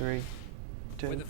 3, 2,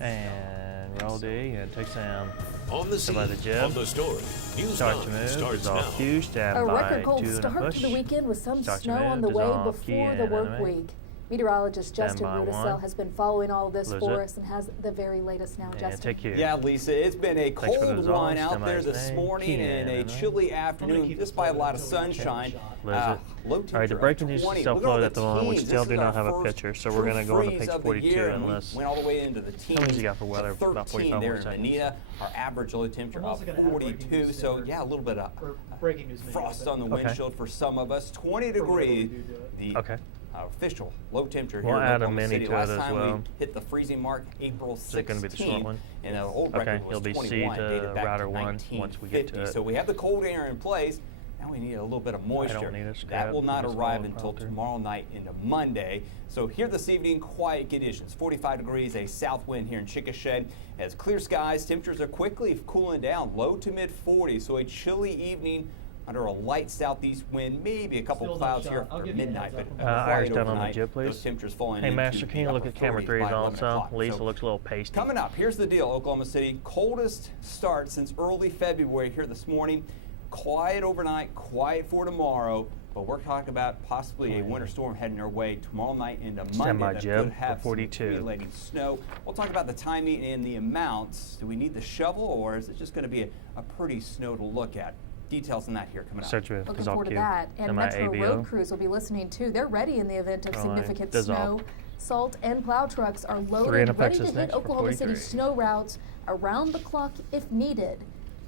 and roll D, and take sound. On the scene, by the jib. on the story, News Start 9 to move, starts dissolve now. Q, stand A by, record cold 2 and a start push. to the weekend with some Start to snow move, on the way dissolve, key before the in, work animate. week. Meteorologist Stand Justin by Rudisell 1. has been following all of this Lose for it. us and has the very latest now. And Justin. take Q. Yeah, Lisa, it's been a Thanks for the cold dissolve. one out Stand by there his this name. morning Key and in, a chilly afternoon, just by a lot of sunshine. Lose it. Low All right, temperature the of breaking news 20. is still Look at all floated at the moment. We teens. still This do is not our have a first picture, so we're true going to go on to freeze page of the 42 year, and we unless. went all the way into the teens. How many you got for weather? To About 13 45 there more in seconds. Bonita. Our average low temperature of 42, so yeah, a little bit of breaking news. frost on the Okay. windshield for some of us. 20 degrees. The Okay. official low temperature We'll here in add a Oklahoma mini City. to it Last as time well. we hit the freezing mark April 16th. Is it going to be the short one? And the old Okay, record was it'll be C 21, to dated back router to 1 once we 1950. get to it. So we have the cold air in place. Now we need a little bit of moisture. need a That scrap. will not Just arrive follow the until prompter. tomorrow night into Monday. So here this evening, quiet conditions. 45 degrees, a south wind here in Chickasha. As clear skies, temperatures are quickly cooling down, low to mid 40s. So a chilly evening under a light southeast wind, maybe a couple Still no clouds shot. here I'll for give you a midnight, heads but up. Irish quiet down on the overnight. jib, please. Those temperatures falling Hey, into Master, can you the look upper at camera 30s 3 by 11 also? o'clock. Lisa So looks a little pasty. coming up, here's the deal, Oklahoma City. Coldest start since early February here this morning. Quiet overnight, quiet for tomorrow. But we're talking about possibly a winter storm heading our way tomorrow night into Stand by, Monday that Jeb, could have for some 42. accumulating snow. We'll talk about the timing and the amounts. Do we need the shovel, or is it just going to be a pretty snow to look at? Details on that here coming up. Search with Looking dissolve forward to Q. that. And Am I Metro ABO? road crews will be listening too. They're ready in the event of All right, significant dissolve. snow. Salt and plow trucks are 3 and loaded, a ready to Plexus hit next for Oklahoma City 43. snow routes around the clock if needed.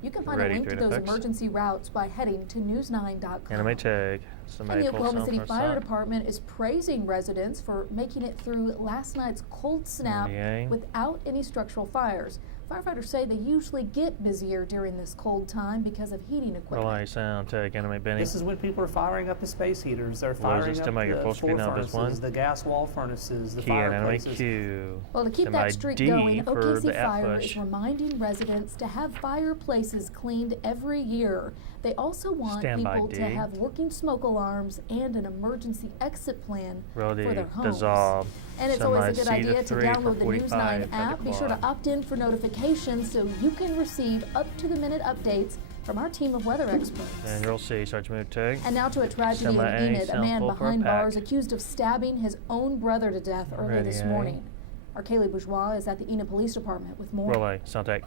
You can find Ready, a link to 3 and a those fix. emergency routes by heading to news9.com. Anime tag. And Somebody the pull Oklahoma some City for a Fire sec. Department is praising residents for making it through last night's cold snap 98. without any structural fires. Firefighters say they usually get busier during this cold time because of heating equipment. Relay sound tag. Anime Benny. This is when people are firing up the space heaters. They're What is firing this? up Semi, your the full screen floor now is furnaces, 1. the gas wall furnaces, the Key and anime fireplaces. Q. Well, to keep Semi that streak D going, for OKC the F Fire push. is reminding residents to have fireplaces cleaned every year. They also want Standby people to D. have working smoke alarms and an emergency exit plan Roll for D. their homes. Dissolve. And it's always a good Semi C idea to 3 for download the 45 News9 app. Be sure to opt in for notifications so you can receive up-to-the-minute updates from our team of weather experts. And roll C. Start to move tag. And now to a tragedy in Semi A, Enid. A sound man full for a behind pack. bars accused of stabbing his own brother to death earlier Ready, this A. morning. Our Kaylee Bourgeois is at the Enid Police Department with more. Relay sound tag.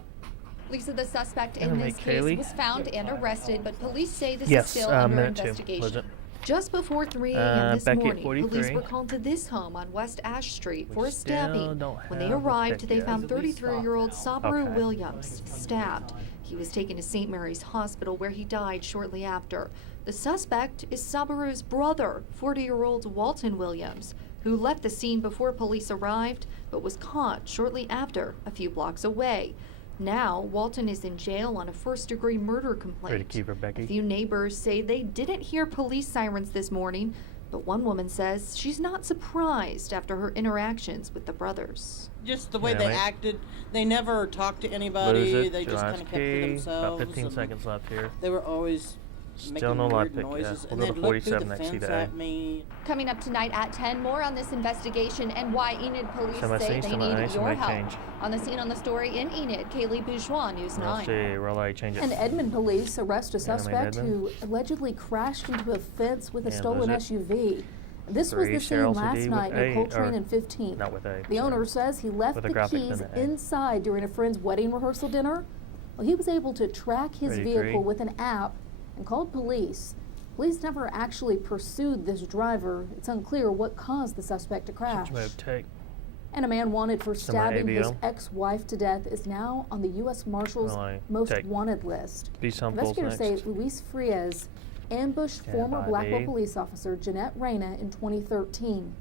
Lisa, the suspect in Anime this case Kaylee. was found and arrested, but police say this Yes, is still under minute 2. investigation. Was it? Just before 3 a.m. this Becky at morning, police 43. were called to this home on West Ash Street We for a still stabbing. don't When they have a arrived, pick they yet. found 33-year-old Sabaru Okay. Williams stabbed. He was taken to St. Mary's Hospital where he died shortly after. The suspect is Sabaru's brother, 40-year-old Walton Williams, who left the scene before police arrived, but was caught shortly after, a few blocks away. Now, Walton is in jail on a first-degree murder Ready to complaint. keep her, Becky. A few neighbors say they didn't hear police sirens this morning, but one woman says she's not surprised after her interactions with the brothers. Just the way Yeah, they mate. acted. They never talked to Lose anybody. it. They just Drive kind of kept to key. themselves. About 15 and seconds left here. They were always Still making no live weird pick yet. noises, We'll and go to they'd look through 47 the next fence seat A. at me. Coming up tonight at 10, more on this investigation and why Enid police Semi say C, they semi A, need semi your help. change. On the scene on the story in Enid, Kaylee Bourgeois, News Roll 9. C. Relay change it. And Edmond police arrest a suspect Edmond. who allegedly crashed into a fence with a And stolen lose it. SUV. This was 3, the scene Cheryl last CD night with near A, Coltrane or and 15th. Not with A. The sorry. owner says he left With a the graphic keys than A. inside during a friend's wedding rehearsal dinner. Well, he was able to track his Ready, vehicle 3. with an app and called police. Police never actually pursued this driver. It's unclear what caused the suspect to crash. Switch move take. And a man wanted for stabbing his ABO. ex-wife to death is now on the U.S. Marshal's Relay, most take. wanted list. Be some pulls Investigators next. say Luis Frias ambushed Stand former by, Blackwell B. police officer Jeanette Reyna in 2013.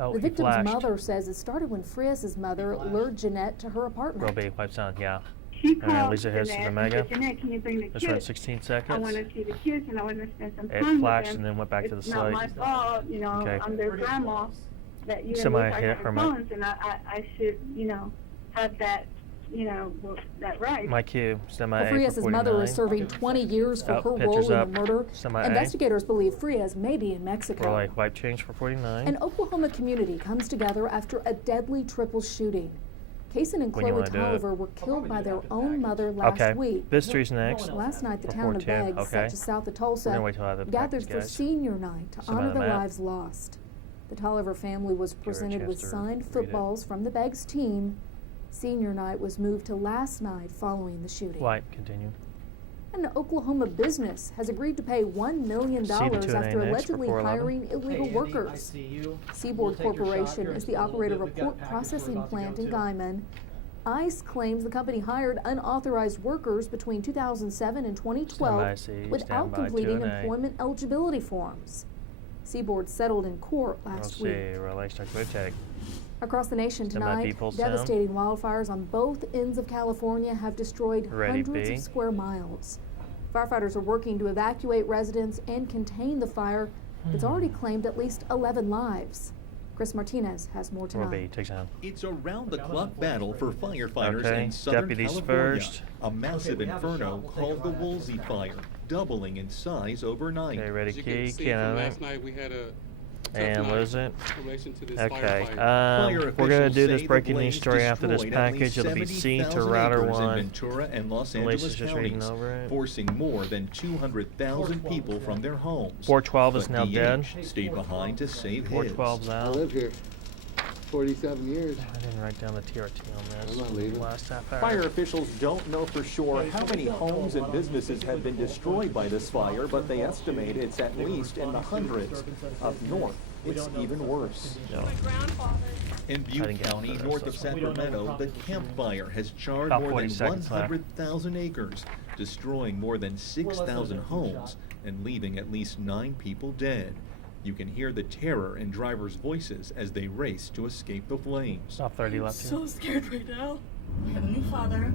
Oh, The he victim's flashed. mother says it started when Frias' mother lured Jeanette to her Roll apartment. B. Wipe sound. Yeah. She And called Lisa hits to the Jeanette and mega. said, Jeanette, can you bring the This runs kids? 16 I seconds. want to see the kids and I want to spend some It time flashed with and them. then went back to the It's not my slide. fault, you know, Okay. I'm their grandma, that you and Semi Lisa hit are from it. phones and I should, you know, have that that right. My cue, semi A Frias' for mother 49. is serving 20 years for Oh, her pictures role in up. the murder. Semi A. Investigators believe Frias may be in Mexico. Roll A, wipe change for 49. An Oklahoma community comes together after a deadly triple shooting. Kaysen and When you Chloe wanna do it. Tolliver were killed by their own mother last Okay, week. this three's next. Last night, the For town of 410, Beggs, okay. just south of We're Tulsa, gonna wait till I have the gathered package, for guys. senior night to Some honor of the the map. lives lost. The Tolliver family was presented with Chester, signed read it. footballs from the Beggs team. Senior night was moved to last night following the shooting. Wipe, continue. An Oklahoma business has agreed to pay $1 million See the 2 and A after next for allegedly 411. hiring illegal Hey, Andy, I workers. see you. Seaboard We'll take your shot Corporation here is in the just a little operator of a bit. We've got pork a package processing we're about to plant go in to. Guyman. ICE claims the company hired unauthorized workers between 2007 and 2012 Stand by, without stand by, completing 2 and A. employment eligibility forms. Seaboard settled in court We'll last see. week. Roll A, start with check. Across the nation Stand by, tonight, people, sound. devastating wildfires on both ends of California have destroyed Ready, hundreds B. of square miles. Firefighters are working to evacuate residents and contain the fire that's already claimed at least 11 lives. Chris Martinez has more Roll B, tonight. take sound. It's a round-the-clock battle for firefighters Okay, in Southern deputies California. first. A massive inferno called the Woolsey Fire, doubling in size overnight. Okay, ready, As you key, can see key from on last it. night, we had a tough And night lose it. in relation to this Okay, firefight. Fire we're gonna officials do say this the breaking news blaze story after this destroyed at least package. It'll be C to 70,000 router acres in 1. Ventura and Los Elisa's Angeles just reading counties, over it. forcing more than 200,000 people from their homes. 412 is But now dead. DH stayed behind to save his. 412's I out. lived here 47 years. I didn't write down the TRT on this. I'm not leaving. Last half hour. Fire officials don't know for sure how many homes and businesses have been destroyed by this fire, but they estimate it's at least in the hundreds. Up north, it's even worse. No. In I Butte didn't get County, that, north so- of Sacramento, the Camp Fire has charred About more 40 than seconds left. 100,000 acres, destroying more than 6,000 homes and leaving at least 9 people dead. You can hear the terror in drivers' voices as they race to escape the flames. About 30 left here. scared right now. Heavenly Father,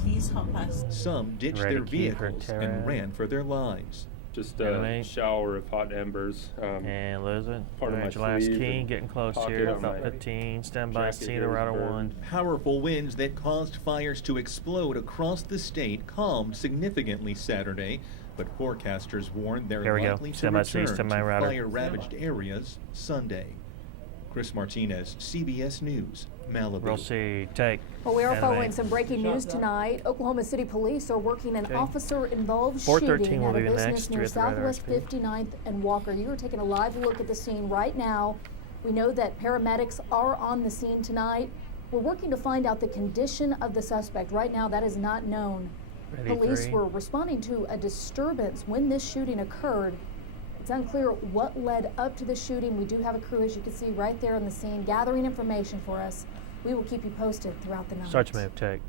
please help us. Some ditched Ready, their key for vehicles terror. and ran for their lives. Just Animate. a shower of hot embers. And lose it. Part of my Alright, your last sleeve key, and getting close pocket here. of About my 15. Stand by, jacket C here to is router burned. 1. Powerful winds that caused fires to explode across the state calmed significantly Saturday, but forecasters warned they're Here we go. likely to Stand by C, return stand by to router. fire-ravaged areas Sunday. Chris Martinez, CBS News, Malibu. Roll C, take. Well, we are Animate. following some breaking news tonight. Oklahoma City Police are working an Okay. officer-involved 413 shooting will at a be the business next. near We have the radar Southwest speed. 59th and Walker. You are taking a live look at the scene right now. We know that paramedics are on the scene tonight. We're working to find out the condition of the suspect. Right now, that is not known. Ready, Police 3. were responding to a disturbance when this shooting occurred. It's unclear what led up to the shooting. We do have a crew, as you can see, right there on the scene, gathering information for us. We will keep you posted throughout the night. Start to move, take.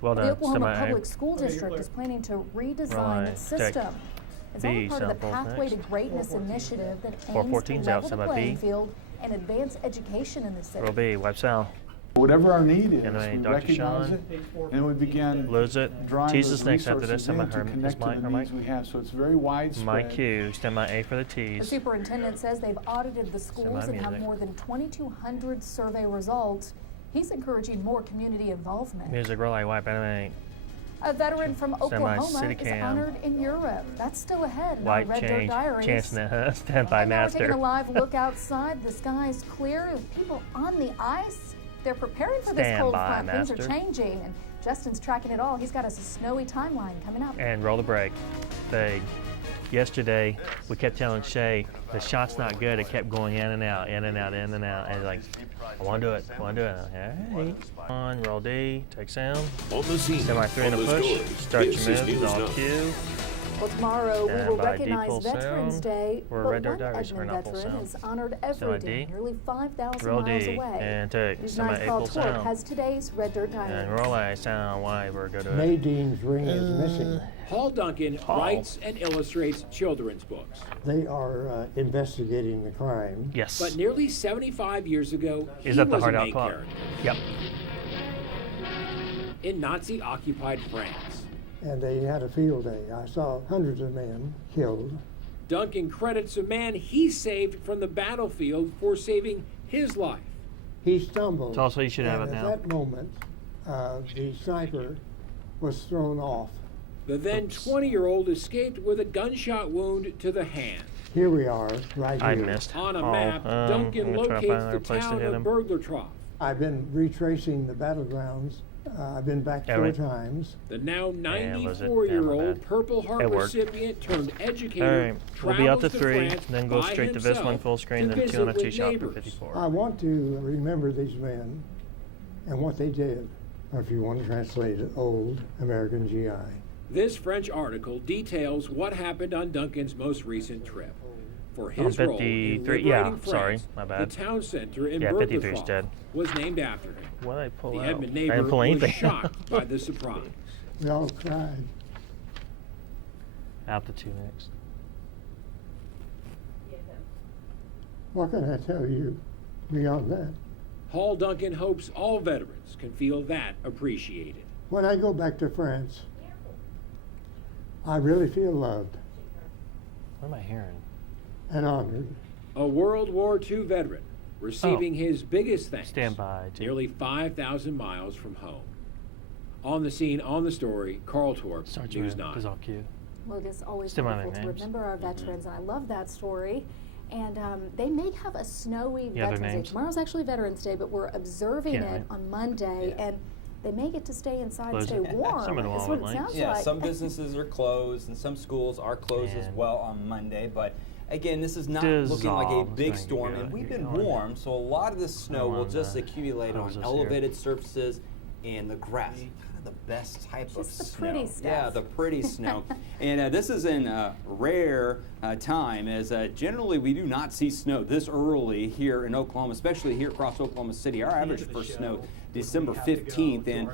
Well The done. Oklahoma Semi A. Public School District is planning to redesign Right, its system. It's all B, a part of the samples Pathway to next. Greatness initiative that aims to 414's out, level the semi B. playing field and advance education in the city. Roll B, wipe sound. Whatever our need is, Anyway, we Dr. recognize Sean. it, and we begin Lose it. drawing Tease those is next after this. resources Stand by in to her. Is connect to my, the her needs mic? we have. So it's very widespread. My Q. Stand by A for the The T's. superintendent says they've audited the schools and have music. more than 2,200 survey results. He's encouraging more community involvement. Music, roll A, wipe, animate. A veteran from Oklahoma City is cam. honored in Europe. That's still ahead. in our White Red Dirt change. Diaries. Chance now. Stand by And now we're taking a master. live look outside. The sky is clear. People on the ice, they're preparing for this Stand cold by, front. Things are master. changing, and Justin's tracking it all. He's got us a snowy timeline coming up. And roll the brake. Fade. Yesterday, we kept telling Shay, the shot's not good. It kept going in and out, in and out, in and out. And like, I want to do it, I want to do it. All right. On, roll D, take sound. On the scene, Semi 3 and a on the push. story, Start this your is moves, News all Now. Q. Well, tomorrow we And will by recognize default Veterans sound, Day, or but Red Dirt one Diaries for Edmond an awful veteran sound. is honored every Semi day, D. nearly 5,000 Roll miles D, away. and take News semi 9's A Paul full Torp sound. has today's Red Dirt And Diaries. roll A, sound Y, we're going to do it. Nadine's ring is missing. Paul Duncan Paul. writes and illustrates children's books. They are investigating the crime. Yes. But nearly 75 years ago, Is he that the was a hard out main clock? character Yep. in Nazi-occupied France. And they had a field day. I saw hundreds of men killed. Duncan credits a man he saved from the battlefield for saving his life. He stumbled. Tell us what you should have and it at now. that moment, the sniper was thrown off. The then 20-year-old escaped with a gunshot wound to the hand. Here we are, right here. I missed. On a all. map, Duncan I'm gonna try to locates find another the place to town hit of him. Burglar Trough. I've been retracing the battlegrounds. I've been back Yeah, 4 right. times. The now was it? 94-year-old Yeah, my bad. Purple Heart It worked. recipient turned All educator right, we'll be out to travels 3, France then go by straight to this one himself full screen, to then 2 visit on a with 2-shot for neighbors. 54. I want to remember these men and what they did, or if you want to translate it, old American GI. This French article details what happened on Duncan's most recent trip. For his role in 53, liberating yeah, France, sorry, my bad. the town center in Yeah, Burglar 53 is Trough dead. was named after him. What did I pull The out? Edmund I neighbor didn't pull was anything. shocked by the surprise. We all cried. Out to 2 next. What can I tell you beyond that? Hall Duncan hopes all veterans can feel that appreciated. When I go back to France, I really feel loved What am I hearing? and honored. A World War II veteran receiving his biggest thanks Stand by. nearly 5,000 miles from home. On the scene, on the story, Carl Torp, Sergeant News Rand, 9. is all cute. Well, it is always Still on wonderful their to names. remember our veterans, and I love that story. And they may have a snowy Yeah, their Veterans Day. names. Tomorrow's actually Veterans Day, but we're observing Yeah, it right. on Monday, and they may get to stay inside and Close stay it. warm. Some of them That's all what at it night. sounds Yeah, like. some businesses are closed and some schools are closed as Man. well on Monday. But again, this is not looking like a Dissolve. big Thank storm, you. and we've You're been going. warm, so a lot of this snow will on just the accumulate on hoses here. elevated surfaces and the grass. Kind of the best type of Just the snow. pretty stuff. Yeah, the pretty snow. And this is in rare time, as generally we do not see snow this early here in Oklahoma, especially here across Oklahoma City. Our average for snow December 15th, and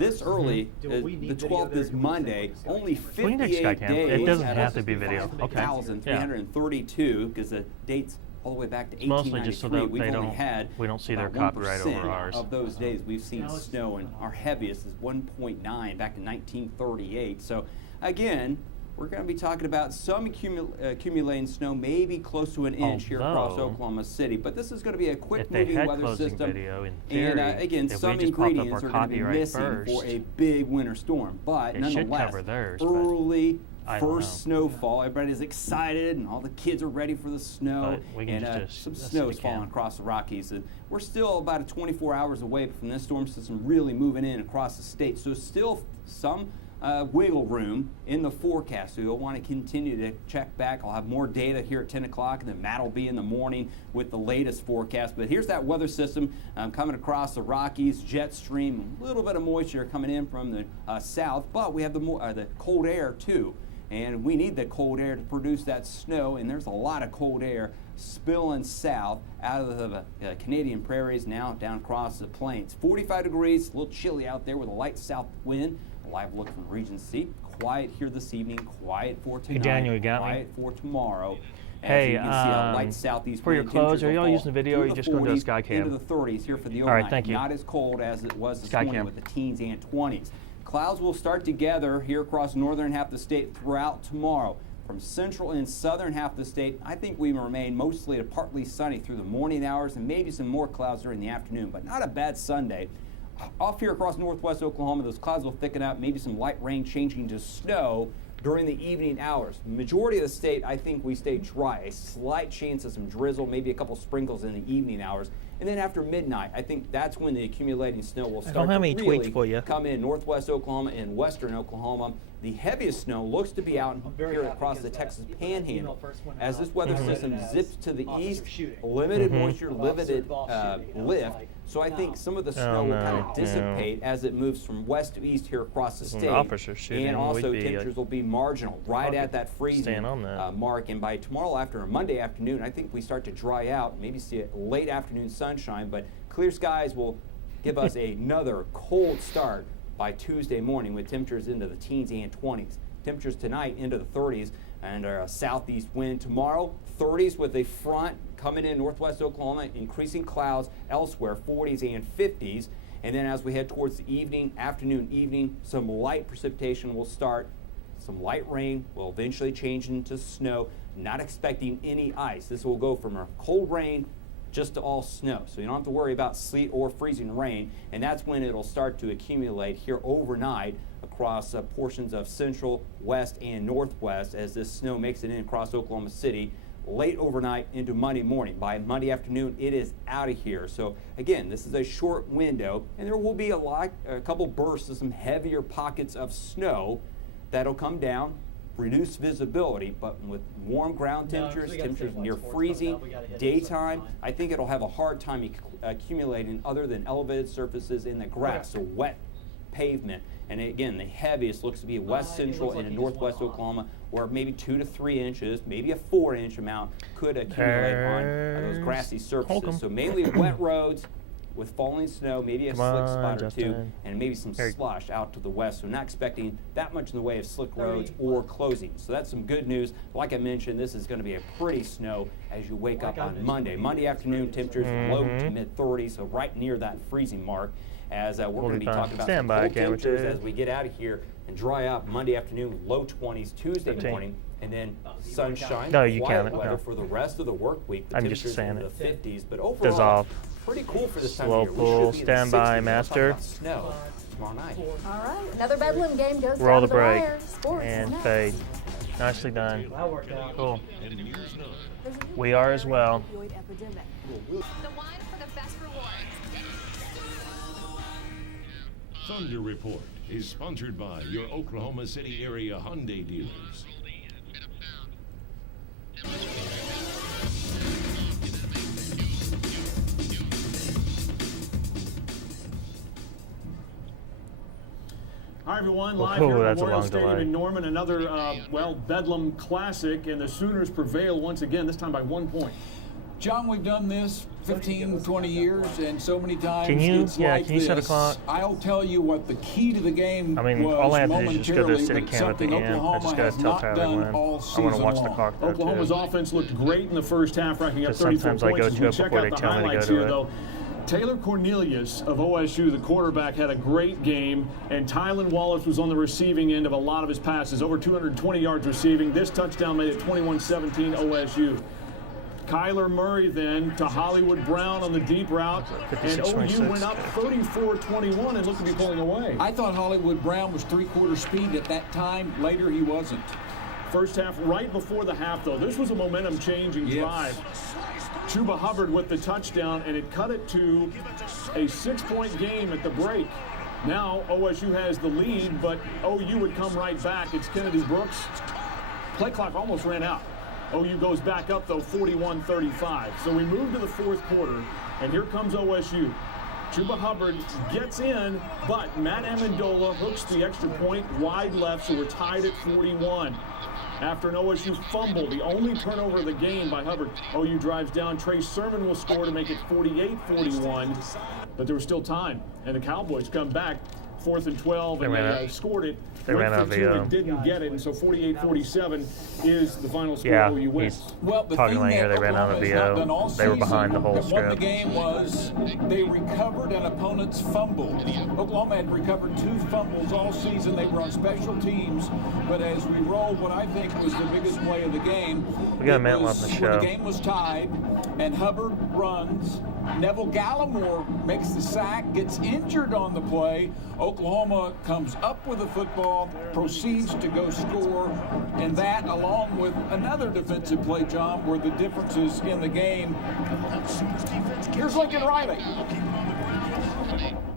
this early, the 12th is Monday, only We can take 58 Skycam. days. It doesn't have to be video. Okay. 1,332, because the dates all the way back to Mostly just so 1893. that We've they only don't- had we don't see their about copyright 1% over ours. of those days we've seen snow, and our heaviest is 1.9 back in 1938. So again, we're going to be talking about some accumulating snow, maybe close to an inch here across Although, Oklahoma City. But this is going to be a quick if they moving had weather closing system. video, in And theory, again, if we some just popped up ingredients our are going to be copyright missing for first, a big winter storm. But it should nonetheless, cover theirs, but early I don't first snowfall. Everybody's excited, and all the kids are ready for the snow. But we can and just some that's snow is the can. falling across the Rockies. And we're still about 24 hours away from this storm system really moving in across the state. So still some wiggle room in the forecast. So you'll want to continue to check back. I'll have more data here at 10 o'clock, and then Matt will be in the morning with the latest forecast. But here's that weather system coming across the Rockies, jet stream, a little bit of moisture coming in from the south, but we have the cold air too. And we need the cold air to produce that snow, and there's a lot of cold air spilling south out of the Canadian prairies now down across the plains. 45 degrees, a little chilly out there with a light south wind. A live look from Region C. Quiet here this evening, quiet for tonight, Daniel, you got me? quiet for tomorrow. As Hey, you can see, a light southeast for your wind. clothes, Temperatures are y'all will using the video, or fall you just through gonna do a the 40s Skycam? into the 30s here for the All right, overnight. thank you. Not as cold as it was this Skycam. morning with the teens and 20s. Clouds will start to gather here across northern half of the state throughout tomorrow. From central and southern half of the state, I think we remain mostly to partly sunny through the morning hours and maybe some more clouds during the afternoon, but not a bad Sunday. Off here across northwest Oklahoma, those clouds will thicken up, maybe some light rain changing to snow during the evening hours. Majority of the state, I think we stay dry. A slight chance of some drizzle, maybe a couple sprinkles in the evening hours. And then after midnight, I think that's when the accumulating snow will I start don't have to any really tweets for you. come in northwest Oklahoma and western Oklahoma. The heaviest snow looks to be out here across the Texas Panhandle. As this weather system zips to the east, limited moisture, limited lift. So I think some of the snow will kind of dissipate as it moves from west to east here across the When state. officers shooting, And also we'd be, temperatures will be marginal, right at that freezing staying on that. mark. And by tomorrow afternoon, Monday afternoon, I think we start to dry out, maybe see a late afternoon sunshine, but clear skies will give us another cold start by Tuesday morning with temperatures into the teens and 20s. Temperatures tonight into the 30s and a southeast wind. Tomorrow, 30s with a front coming in northwest Oklahoma, increasing clouds elsewhere, 40s and 50s. And then as we head towards the evening, afternoon, evening, some light precipitation will start. Some light rain will eventually change into snow. Not expecting any ice. This will go from a cold rain just to all snow. So you don't have to worry about sleet or freezing rain, and that's when it'll start to accumulate here overnight across portions of central, west, and northwest as this snow makes it in across Oklahoma City late overnight into Monday morning. By Monday afternoon, it is out of here. So again, this is a short window, and there will be a couple bursts of some heavier pockets of snow that'll come down, reduce visibility, but with warm ground temperatures, temperatures near freezing, daytime, I think it'll have a hard time accumulating other than elevated surfaces in the grass, so wet pavement. And again, the heaviest looks to be west central and in northwest Oklahoma, where maybe 2 to 3 inches, maybe a 4-inch amount could accumulate on those grassy surfaces. So mainly wet roads with falling snow, maybe a slick spot or two, and maybe some slush out to the west. So not expecting that much in the way of slick roads or closing. So that's some good news. Like I mentioned, this is going to be a pretty snow as you wake up on Monday. Monday afternoon, temperatures low to mid-30s, so right near that freezing mark. As we're going to be talking about some cold temperatures as we get out of here and dry up Monday afternoon, low 20s, Tuesday morning, and then sunshine, quiet weather for the rest of the work week. The temperatures in the 50s, but overall, pretty cool for this time of year. Slow pull, standby, master. Snow tomorrow night. All right, another Bedlam game goes Roll down the to break wire. Sports and next. fade. Nicely done. Cool. We are as well. The one for the best rewards. Thunder Report is sponsored by your Oklahoma City area Hyundai dealers. Hi everyone, live here at Memorial Stadium in Norman. Another, Bedlam classic, and the Sooners prevail once again, this time by 1 point. John, we've done this 15, 20 years, and so many times Can you, it's like can you this. set a clock? I'll tell you what the key to the game was all I have to do is just go to the city momentarily, cam at the but end. I Oklahoma just got has to tell not Tyler done when. all I want season to watch the long. clock though, Oklahoma's too. offense looked great in the first half, racking up 34 sometimes I points. go As to we it check before out they the tell me to go highlights to here, it. though, Taylor Cornelius of OSU, the quarterback, had a great game, and Tylan Wallace was on the receiving end of a lot of his passes, over 220 yards receiving. This touchdown made it 21-17 OSU. Kyler Murray then to Hollywood Brown on the deep route, and OU went up 34-21 and looked to be pulling away. I thought Hollywood Brown was three-quarter speed at that time. Later, he wasn't. First half, right before the half, though, this was a momentum-changing drive. Chuba Hubbard with the touchdown, and it cut it to a 6-point game at the break. Now OSU has the lead, but OU would come right back. It's Kennedy Brooks. Play clock almost ran out. OU goes back up, though, 41-35. So we move to the fourth quarter, and here comes OSU. Chuba Hubbard gets in, but Matt Amendola hooks the extra point wide left, so we're tied at 41. After an OSU fumble, the only turnover of the game by Hubbard, OU drives down. Trey Sermon will score to make it 48-41, but there was still time, and the Cowboys come back. 4th and 12, and they scored it. They ran out of VO. And didn't get it, and so 48-47 is the final score. Yeah, OU wins. Well, the talking thing right here, that they ran out of Oklahoma has not done all VO. They were behind the whole that won the script. game was they recovered an opponent's fumble. Oklahoma had recovered 2 fumbles all season. They were on special teams, but as we rolled, what I think was the biggest play of the game, We got a man left in the when show. the game was tied, and Hubbard runs. Neville Gallimore makes the sack, gets injured on the play. Oklahoma comes up with the football, proceeds to go score, and that, along with another defensive play, John, were the differences in the game. Here's Lincoln Riley.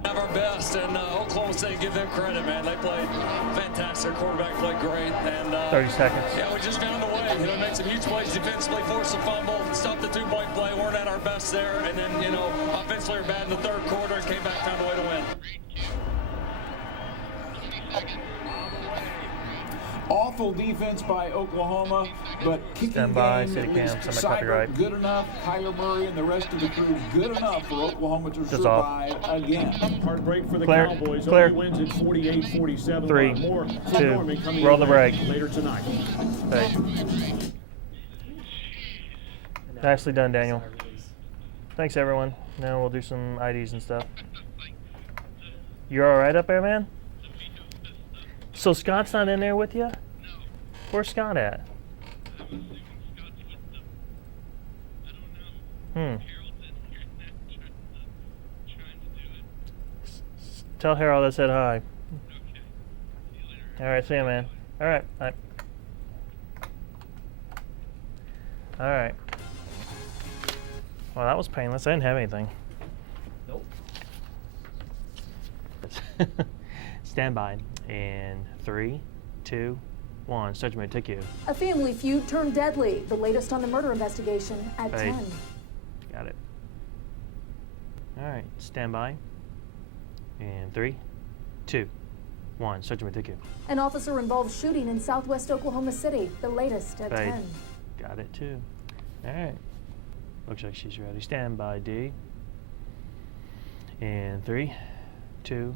Have our best, and Oklahoma State, give them credit, man. They played fantastic. Their quarterback played great, and 30 seconds. Yeah, we just found a way. Make some huge plays defensively, forced a fumble, stopped the 2-point play. Weren't at our best there, and then offensively we're bad in the third quarter, and came back, found a way to win. Awful defense by Oklahoma, but kicking Stand by, game, city at cam, least semi Seibert, copyright. good enough. Kyler Murray and the rest of the crew, good enough for Oklahoma to Just off. survive again. Hard break for the Clear. Cowboys. Clear. OU wins at 48-47. 3, More 2, Norman coming roll in the break. later tonight. Hey. Nicely done, Daniel. Thanks, everyone. Now we'll do some IDs and stuff. You're all right up there, man? So Scott's not in there with you? Where's Scott at? Tell Harold I said hi. All right, see you, man. All right, bye. All right. Well, that was painless. I didn't have anything. Nope. Stand by. In 3, 2, 1. Start your take you. A family feud turned deadly. The latest on the murder investigation at Hey. 10. Got it. All right. Stand by. In 3, 2, 1. Start your take you. An officer-involved shooting in southwest Oklahoma City. The latest at Hey. 10. Got it too. All right. Looks like she's ready. Stand by, D. In 3, 2,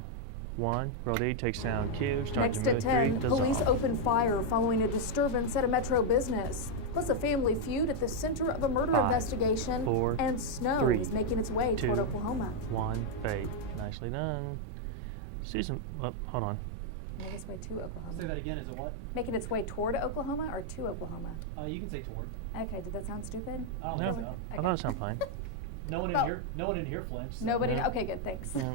1. Roll D. Take sound Q. Start Next to at move. 10, 3. police Dissolve. opened fire following a disturbance at a metro business. Plus a family feud at the center of a murder 5, investigation. 4, and snow 3, is making its way 2, toward Oklahoma. 1. Fade. Nicely done. Susan, oh, hold on. Making its way to Oklahoma. Say that again. Is it what? Making its way toward Oklahoma or to Oklahoma? You can say toward. Okay, did that sound stupid? I don't No, think so. I thought it sounded fine. No one in Well, here. No one in here flinched. So. Nobody. Yeah. Okay, good. Thanks. Yeah.